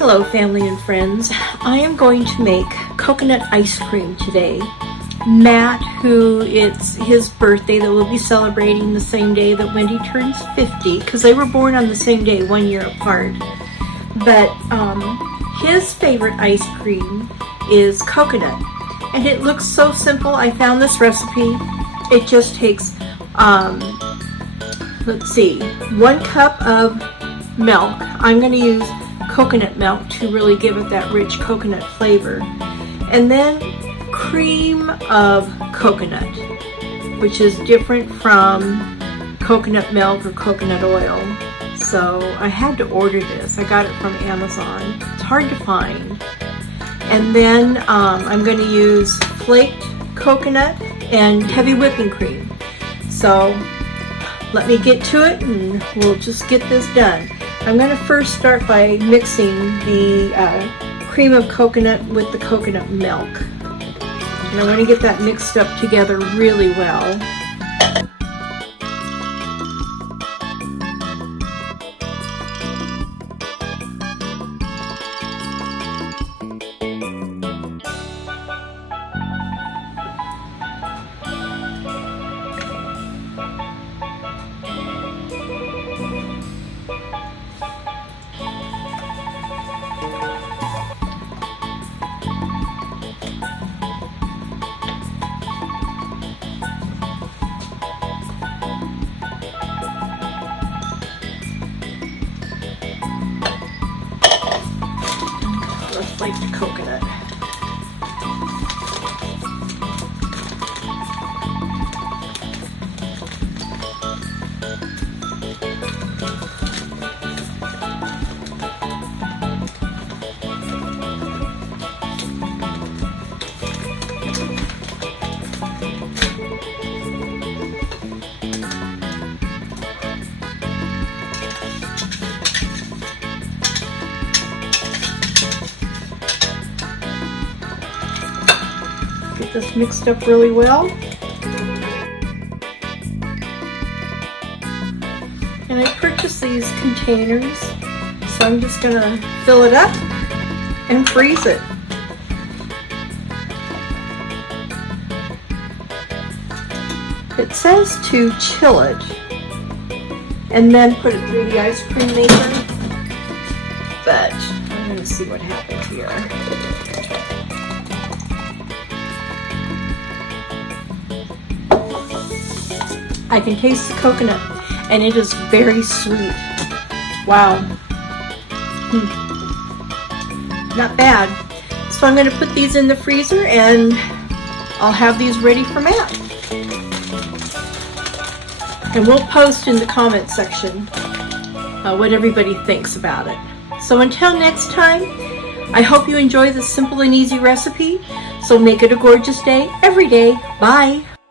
Hello family and friends. I am going to make coconut ice cream today. Matt, who it's his birthday that we'll be celebrating the same day that Wendy turns 50, because they were born on the same day, 1 year apart. But his favorite ice cream is coconut. And it looks so simple. I found this recipe. It just takes, let's see, 1 cup of milk. I'm going to use coconut milk to really give it that rich coconut flavor. And then cream of coconut, which is different from coconut milk or coconut oil. So I had to order this. I got it from Amazon. It's hard to find. And then I'm going to use flaked coconut and heavy whipping cream. So let me get to it and we'll just get this done. I'm going to first start by mixing the cream of coconut with the coconut milk. And I want to get that mixed up together really well. Like the coconut. Get this mixed up really well. And I purchased these containers, so I'm just going to fill it up and freeze it. It says to chill it and then put it through the ice cream maker, but I'm going to see what happens here. I can taste the coconut, and it is very sweet. Wow. Not bad. So I'm going to put these in the freezer, and I'll have these ready for Matt. And we'll post in the comment section what everybody thinks about it. So until next time, I hope you enjoy this simple and easy recipe. So make it a gorgeous day every day. Bye.